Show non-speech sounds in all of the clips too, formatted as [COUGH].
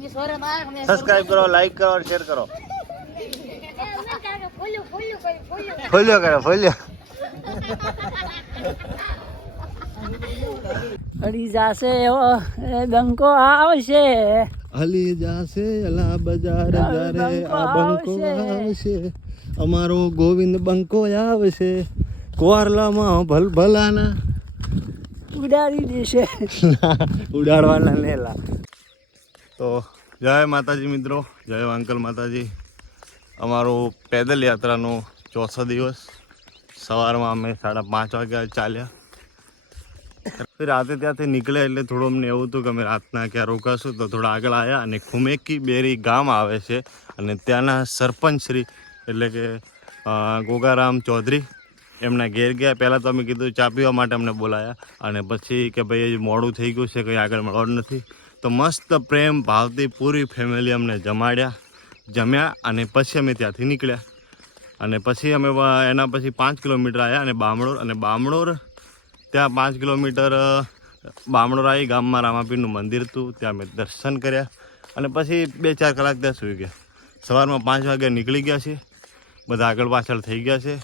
Subscribe કરો like કરો અને શેર કરો. ફોલ્યો કરો ફોલ્યો અડી જાશે બંકો આવશે. હલી જાશે અલા બજાર જારે આ બંકો આવશે. અમારો ગોવિંદ બંકો આવશે. કોરલામાં ભલ ભલાના. ઉડાડી દેશે. ઉડાડવાના નેલા તો જય માતાજી મિત્રો, જય અંકલ માતાજી. અમારો પેદલ યાત્રાનો ચોથો દિવસ. સવારમાં અમે સાડા પાંચ વાગ્યા ચાલ્યા. રાતે ત્યાંથી નીકળ્યા એટલે થોડું અમને એવું હતું કે અમે રાતના ક્યાં રોકાશું, તો થોડા આગળ આવ્યા અને ખુમેકી બેરી ગામ આવે છે અને ત્યાંના સરપંચ શ્રી એટલે કે ગોગારામ ચૌધરી એમના ઘેર ગયા. પહેલાં તો અમે કીધું ચા પીવા માટે અમને બોલાયા અને પછી કે ભાઈ મોડું થઈ ગયું છે, કંઈ આગળ મળવાનું નથી. તો મસ્ત પ્રેમ ભાવથી પૂરી ફેમિલી અમને જમાડ્યા, જમ્યા અને પછી અમે ત્યાંથી નીકળ્યા. અને પછી અમે એના પછી પાંચ કિલોમીટર આવ્યા અને બામણોર અને બામણોર, ત્યાં પાંચ કિલોમીટર બામણોરાઈ ગામમાં રામાપીરનું મંદિર હતું, ત્યાં અમે દર્શન કર્યા. અને પછી બે ચાર કલાક ત્યાં સૂઈ ગયા. સવારમાં પાંચ વાગે નીકળી ગયા છે બધા આગળ પાછળ થઈ ગયા છે.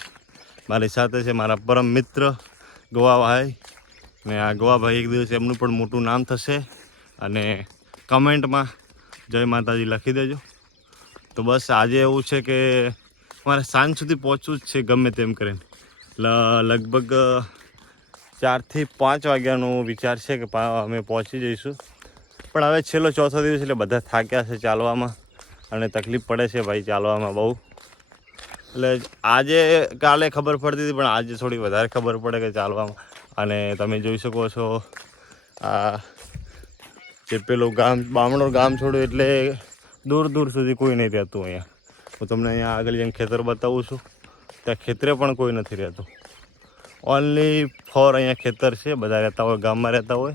મારી સાથે છે મારા પરમ મિત્ર, ગોવાભાઈ. ને આ ગોવાભાઈ એક દિવસ એમનું પણ મોટું નામ થશે. અને કમેન્ટમાં જય માતાજી લખી દેજો. તો બસ આજે એવું છે કે મારે સાંજ સુધી પહોંચવું જ છે ગમે તેમ કરીને. લગભગ ચારથી પાંચ વાગ્યાનો વિચાર છે કે અમે પહોંચી જઈશું. પણ હવે છેલ્લો ચોથો દિવસ એટલે બધા થાક્યા છે ચાલવામાં અને તકલીફ પડે છે ભાઈ ચાલવામાં બહુ. એટલે આજે કાલે ખબર પડતી હતી, પણ આજે થોડી વધારે ખબર પડે કે ચાલવામાં. અને તમે જોઈ શકો છો, આ જે પેલું ગામ બામણો ગામ છોડ્યું એટલે દૂર દૂર સુધી કોઈ નહીં રહેતું અહીંયા. હું તમને અહીંયા આગળ જઈને ખેતર બતાવું છું. ત્યાં ખેતરે પણ કોઈ નથી રહેતું. ઓનલી ફોર અહીંયા ખેતર છે, બધા રહેતા હોય, ગામમાં રહેતા હોય.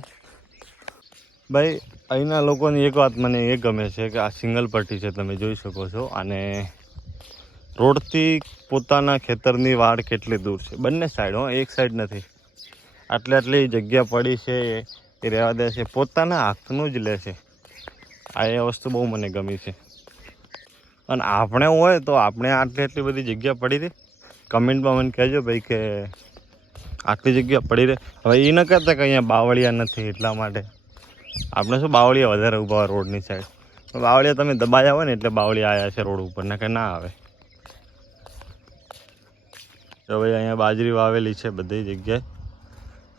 ભાઈ, અહીંના લોકોની એક વાત મને એ ગમે છે કે આ સિંગલ પટ્ટી છે, તમે જોઈ શકો છો. અને રોડથી પોતાના ખેતરની વાડ કેટલી દૂર છે. બંને સાઈડ હો, એક સાઈડ નથી. આટલી આટલી જગ્યા પડી છે એ રહેવા દે છે. પોતાના હાથનું જ લે છે. આ એ વસ્તુ બહુ મને ગમી છે. અને આપણે હોય તો આપણે આટલી આટલી બધી જગ્યા પડી રહી. કમેન્ટમાં મને કહેજો ભાઈ કે આટલી જગ્યા પડી રહે. હવે એ ન કહેતા કે અહીંયા બાવળિયા નથી એટલા માટે. આપણે શું બાવળિયા વધારે ઊભા હોય રોડની સાઈડ બાવળિયા તમે દબાયા હોય ને એટલે બાવળિયા આવ્યા છે રોડ ઉપર ના કે ના આવે. તો ભાઈ અહીંયા બાજરી વાવેલી છે બધી જગ્યાએ.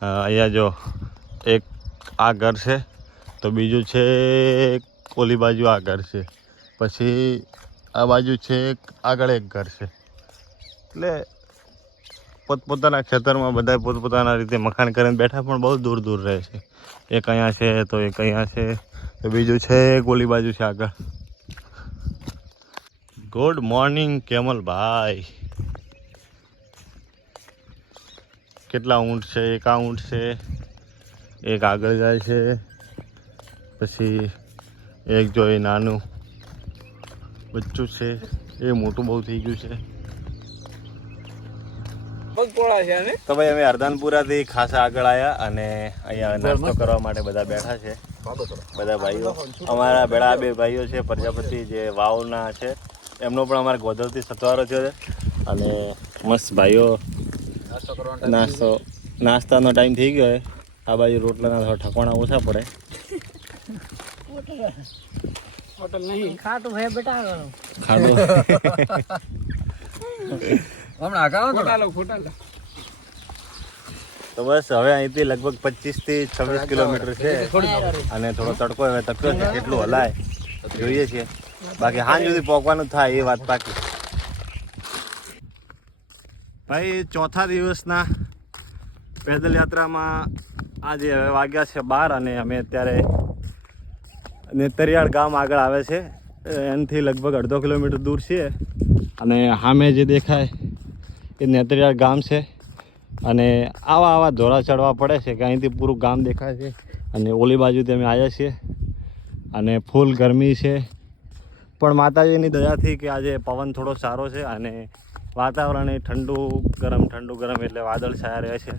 અહીંયા જો એક આ ઘર છે. તો બીજું છે ઓલી બાજુ આ ઘર છે. પછી આ બાજુ છે આગળ એક ઘર છે. એટલે પોતપોતાના ખેતરમાં બધા પોતપોતાના રીતે મકાન કરીને બેઠા પણ બહુ દૂર દૂર રહે છે. એક અહીંયા છે તો એક અહીંયા છે. તો બીજું છે ઓલી બાજુ છે આગળ. ગુડ મોર્નિંગ કેમલભાઈ કેટલા ઊંટ છે, એક ઊંટ છે. એક આગળ જાય છે. પછી એક જો એ નાનું બચ્ચું છે. એ મોટું બહુ થઈ ગયું છે. તો ભાઈ અમે અર્ધાનપુરાથી ખાસા આગળ આવ્યા અને અહીંયા નાસ્તો કરવા માટે બધા બેઠા છે. બધા ભાઈઓ. અમારા બેડા બે ભાઈઓ છે પ્રજાપતિ જે વાવના છે. એમનો પણ અમારા ગોધરથી સતવારો છે. અને મસ્ત ભાઈઓ નાસ્તો નાસ્તાનો ટાઈમ થઈ ગયો છે. આ બાજુ રોટલાના થોડા ઠકવાણા ઓછા પડે. હોટલ નહીં. ખાટું હે બેટા. ખાડો હમણાં અગાઉ ફોટા લો તો બસ હવે અહીંથી લગભગ પચીસથી છવ્વીસ કિલોમીટર છે. અને થોડો તડકો હવે તપ્યો છે કેટલું હલાય જોઈએ છીએ. બાકી હાંજ સુધી પહોંચવાનું થાય એ વાત બાકી ભાઈ ચોથા દિવસના પેદલ યાત્રામાં આજે હવે વાગ્યા છે બાર અને અમે અત્યારે નેતરિયાળ ગામ આગળ આવે છે. એનાથી લગભગ અડધો કિલોમીટર દૂર છીએ અને સામે જે દેખાય એ નેતરિયાળ ગામ છે. અને આવા આવા ધોરા ચડવા પડે છે કે અહીંથી પૂરું ગામ દેખાય છે. અને ઓલી બાજુથી અમે આવ્યા છીએ. અને ફૂલ ગરમી છે. પણ માતાજીની દયાથી કે આજે પવન થોડો સારો છે અને વાતાવરણ એ ઠંડુ ગરમ ઠંડુ ગરમ એટલે વાદળ છાયા રહે છે.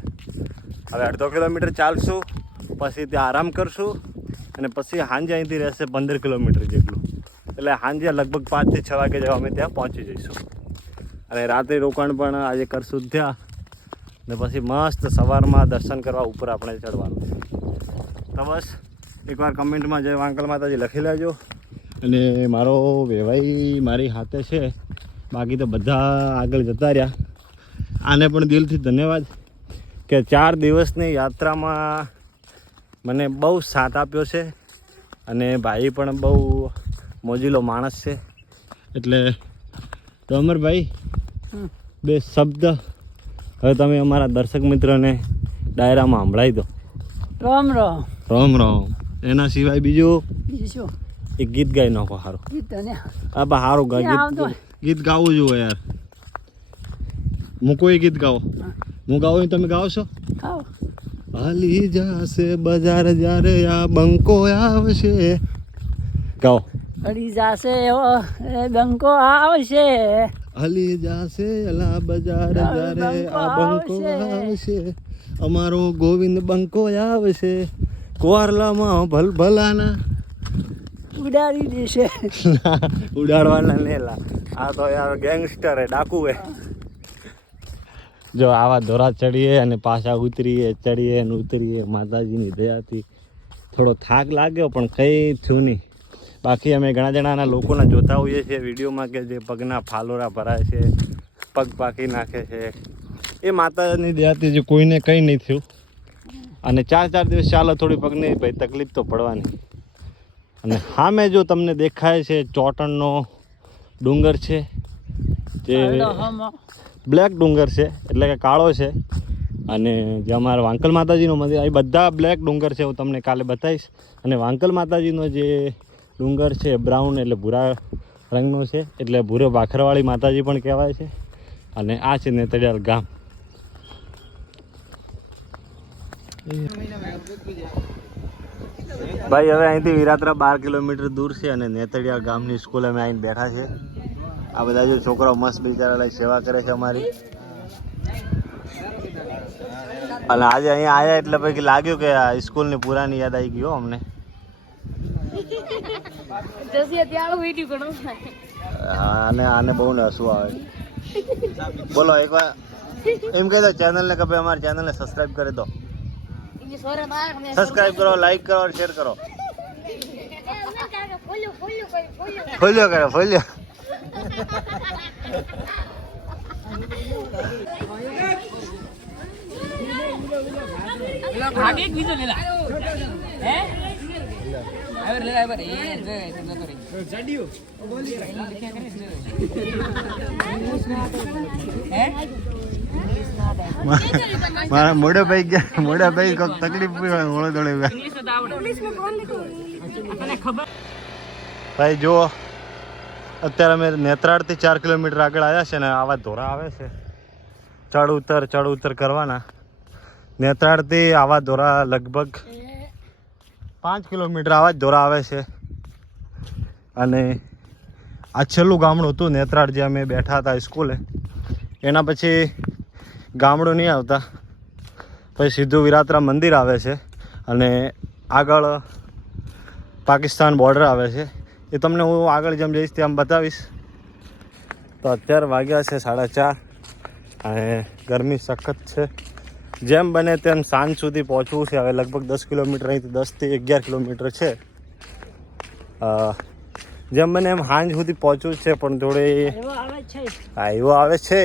હવે અડધો કિલોમીટર ચાલશું, પછી ત્યાં આરામ કરશું અને પછી સાંજે અહીંથી રહેશે પંદર કિલોમીટર જેટલું. એટલે સાંજે લગભગ પાંચથી છ વાગે જેવા અમે ત્યાં પહોંચી જઈશું. અને રાત્રે રોકાણ પણ આજે કરશું ત્યાં. ને પછી મસ્ત સવારમાં દર્શન કરવા ઉપર આપણે ચડવાનું. તો બસ, એકવાર કમેન્ટમાં જય વાંકલ માતાજી લખી લેજો. અને મારો વેવાઈ મારી હાથે છે. બાકી તો બધા આગળ જતા રહ્યા. આને પણ દિલથી ધન્યવાદ. કે ચાર દિવસની યાત્રામાં મને બહુ સાથ આપ્યો છે અને ભાઈ પણ બહુ મોજીલો માણસ છે. એટલે તો અમરભાઈ બે શબ્દ હવે તમે અમારા દર્શક મિત્રોને ડાયરામાં સંભળાવી દો. રામ રામ. રામ રામ. એના સિવાય બીજું? બીજું એક ગીત ગાઈ નાખો સારું ગીત આ બા સારું ગીત ગીત ગાવું જોઈએ યાર. હું કોઈ ગીત ગાઓ હું. ગાઉં તમે ગાઓ છો? હાલી જાશે બજાર જ્યારે આ બંકો આવશે. ગાઓ. હળી જાશે એ બંકો આવશે. હલી જાશે અલા બજાર જ્યારે આ બંકો આવશે. અમારો ગોવિંદ બંકો આવશે. કોરલામાં ભલ ભલાના ઉડાડી દેશે. [LAUGHS] ઉડાડવાના નેલા. આ તો યાર ગેંગસ્ટર હે ડાકુ હે જો આવા ધોરા ચડીએ અને પાછા ઉતરીએ, ચડીએ અને ઉતરીએ. માતાજીની દયાથી થોડો થાક લાગ્યો, પણ કંઈ થયું નહીં. બાકી અમે ઘણા જણાના લોકોના જોતા હોઈએ છીએ વિડીયોમાં કે જે પગના ફાલોરા ભરાય છે, પગ પાકી નાખે છે. એ માતાજીની દયાથી જે કોઈને કંઈ નહીં થયું. અને ચાર ચાર દિવસ ચાલો, થોડી પગની ભાઈ તકલીફ તો પડવાની. અને સામે જો તમને દેખાય છે ચોટણનો ડુંગર છે જે બ્લેક ડુંગર છે એટલે કે કાળો છે. અને જે અમારા વાંકલ માતાજીનું મંદિર આ બધા બ્લેક ડુંગર છે હું તમને કાલે બતાવીશ. અને વાંકલ માતાજીનો જે ડુંગર છે બ્રાઉન એટલે ભૂરા રંગનો છે એટલે ભૂરો ભાખરવાળી માતાજી પણ કહેવાય છે. અને આ છે નેતડિયાળ ગામ. ભાઈ હવે અહીંથી વિરાત્રા બાર કિલોમીટર દૂર છે અને નેતડિયા ગામની સ્કૂલ અમે આવીને બેઠા છે આ બધા જો છોકરાઓ મસ્ત બિચારા સેવા કરે છે અમારી. અને આજે અહીંયા આવ્યા એટલે પછી લાગ્યું કે આ સ્કૂલની પુરાની યાદ આવી ગયો અમને આને આને બહુ ને હસવું આવે. બોલો એકવાર એમ કહી દો ચેનલને કે ભાઈ અમારી ચેનલને સબસ્ક્રાઇબ કરી દો. સબસ્ક્રાઇબ કરો લાઈક કરો શેર કરો. ફોલ્યો કરો ફોલ્યો આગે બીજો લેલા. હે? હવે લે હવે એ જે તમને તો હે? મારા મોડા ભાઈ ગયા મોડા ભાઈ કોઈ તકલીફ પડી હોય ઓળે દોડે ભાઈ જુઓ. અત્યારે અમે નેત્રાળથી ચાર કિલોમીટર આગળ આવ્યા છે ને આવા ધોરા આવે છે. ચડ ઉતર ચડ ઉતર કરવાના. નેત્રાળથી આવા ધોરા લગભગ પાંચ કિલોમીટર આવા જ ધોરા આવે છે. અને આ છેલ્લું ગામડું હતું નેત્રાળ જે અમે બેઠા હતા સ્કૂલે. એના પછી ગામડું નહીં આવતા. પછી સીધું વિરાત્રા મંદિર આવે છે અને આગળ પાકિસ્તાન બોર્ડર આવે છે. એ તમને હું આગળ જેમ જઈશ તેમ બતાવીશ. તો અત્યારે વાગ્યા છે સાડા ચાર અને ગરમી સખત છે. જેમ બને તેમ સાંજ સુધી પહોંચવું છે. હવે લગભગ દસ કિલોમીટર અહીંથી દસથી અગિયાર કિલોમીટર છે. જેમ બને એમ સાંજ સુધી પહોંચવું છે પણ થોડી આવ્યો આવે છે. હા એવો આવે છે.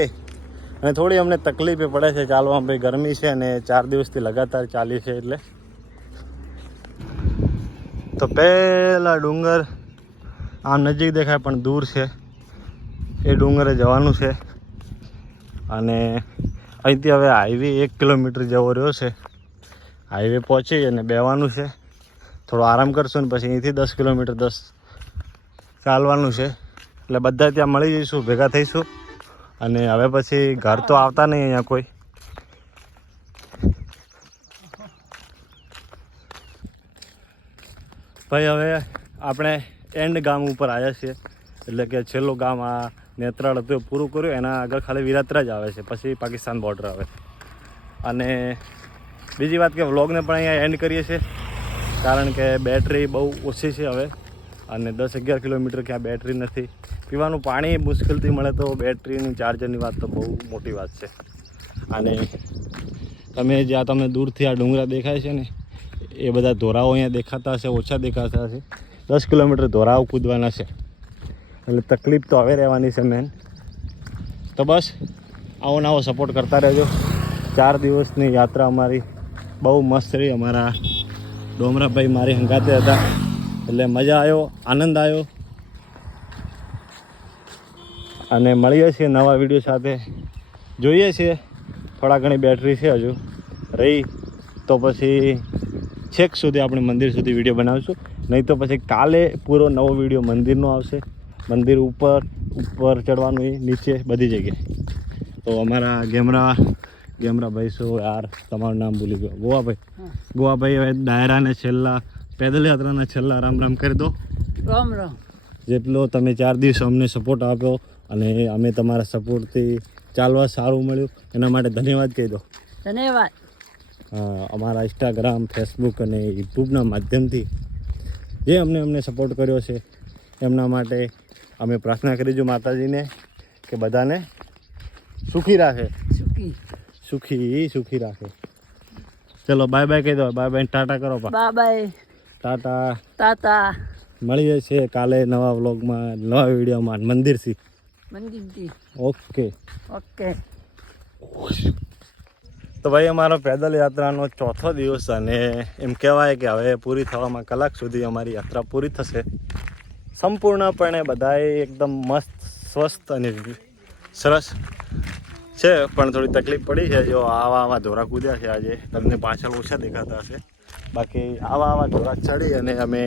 અને થોડી અમને તકલીફ પડે છે ચાલવામાં ભાઈ ગરમી છે અને ચાર દિવસથી લગાતાર ચાલી છે એટલે. તો પહેલા ડુંગર આમ નજીક દેખાય પણ દૂર છે. એ ડુંગરે જવાનું છે. અને અહીંથી હવે હાઈવે એક કિલોમીટર જેવો રહ્યો છે. હાઈવે પહોંચી અને બેવાનું છે. થોડો આરામ કરશું ને પછી અહીંથી દસ કિલોમીટર, દસ ચાલવાનું છે. એટલે બધા ત્યાં મળી જઈશું, ભેગા થઈશું. અને હવે પછી ઘર તો આવતા નહીં અહીંયા કોઈ. ભાઈ, હવે આપણે એન્ડ ગામ ઉપર આવ્યા છીએ. એટલે કે છેલ્લો ગામ આ નેત્રાળ હતું એ પૂરું કર્યું. એના આગળ ખાલી વિરાત્રા જ આવે છે. પછી પાકિસ્તાન બોર્ડર આવે. અને બીજી વાત કે વ્લોગને પણ અહીંયા એન્ડ કરીએ છીએ. કારણ કે બેટરી બહુ ઓછી છે હવે. અને દસ અગિયાર કિલોમીટર ક્યાં બેટરી નથી. પીવાનું પાણી મુશ્કેલથી મળે તો બેટરીની ચાર્જરની વાત તો બહુ મોટી વાત છે. અને તમે જ્યાં તમને દૂરથી આ ડુંગરા દેખાય છે ને, એ બધા ધોરાઓ અહીંયા દેખાતા હશે, ઓછા દેખાતા હશે. દસ કિલોમીટર ધોરાવ કૂદવાના છે. એટલે તકલીફ તો હવે રહેવાની છે મેન તો બસ, આવો નવો સપોર્ટ કરતા રહેજો. ચાર દિવસની યાત્રા અમારી બહુ મસ્ત રહી. અમારા ડોમરાભાઈ મારી હંગાતે હતા. એટલે મજા આવ્યો, આનંદ આવ્યો. અને મળીએ છીએ નવા વીડિયો સાથે. જોઈએ છીએ. થોડા ઘણી બેટરી છે હજુ. રહી. તો પછી છેક સુધી આપણે મંદિર સુધી વીડિયો બનાવીશું. નહીં તો પછી કાલે પૂરો નવો વીડિયો મંદિરનો આવશે. મંદિર ઉપર ઉપર ચડવાનું એ નીચે બધી જગ્યાએ. તો અમારા ગેમરા ગેમરા ભાઈ શું યાર તમારું નામ ભૂલી ગયો. ગોવાભાઈ. ગોવાભાઈ હવે ડાયરાને છેલ્લા પેદલ યાત્રાના છેલ્લા રામ રામ કરી દો. રામ રામ. જેટલો તમે ચાર દિવસ અમને સપોર્ટ આપ્યો અને અમે તમારા સપોર્ટથી ચાલવા સારું મળ્યું. એના માટે ધન્યવાદ કહી દો. ધન્યવાદ. અમારા ઇન્સ્ટાગ્રામ ફેસબુક અને યુટ્યુબના માધ્યમથી જે અમને અમને સપોર્ટ કર્યો છે એમના માટે અમે પ્રાર્થના કરીશું માતાજીને કે બધાને સુખી રાખે. સુખી. સુખી સુખી રાખે. ચલો બાય બાય કહી દો. બાય બાય ટાટા કરો બાય બાય ટાટા. ટાટા. મળીએ છીએ કાલે નવા વ્લોગમાં નવા વિડીયોમાં. મંદિરથી. મંદિરથી ઓકે ઓકે તો ભાઈ અમારો પેદલ યાત્રાનો ચોથો દિવસ અને એમ કહેવાય કે હવે પૂરી થવામાં કલાક સુધી અમારી યાત્રા પૂરી થશે. સંપૂર્ણપણે બધાએ એકદમ મસ્ત, સ્વસ્થ અને સરસ છે, પણ થોડી તકલીફ પડી છે. જો આવા આવા ધોરા કૂદ્યા છે આજે. તમને પાછળ ઓછા દેખાતા હશે. બાકી આવા આવા ધોરા ચડી અને અમે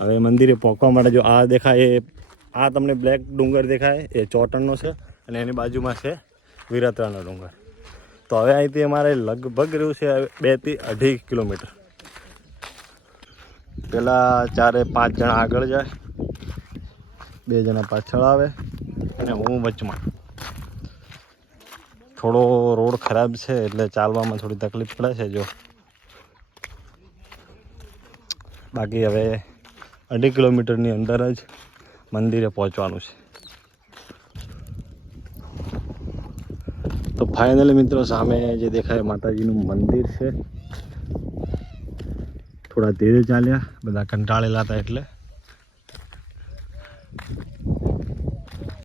હવે મંદિરે પહોંચવા માટે જો આ દેખાય, એ આ તમને બ્લેક ડુંગર દેખાય. એ ચોટણનો છે અને એની બાજુમાં છે વિરાત્રાનો ડુંગર. તો હવે અહીંથી અમારે લગભગ રહ્યું છે બેથી અઢી કિલોમીટર. પેલા ચારે પાંચ જણા આગળ જાય. બે જણા પાછળ આવે અને હું વચમાં. થોડો રોડ ખરાબ છે એટલે ચાલવામાં થોડી તકલીફ પડે છે, જો. બાકી હવે અઢી કિલોમીટરની અંદર જ મંદિરે પહોંચવાનું છે. ફાઇનલી મિત્રો સામે જે દેખાય માતાજીનું મંદિર છે. થોડા ધીરે ચાલ્યા, બધા કંટાળેલા હતા એટલે.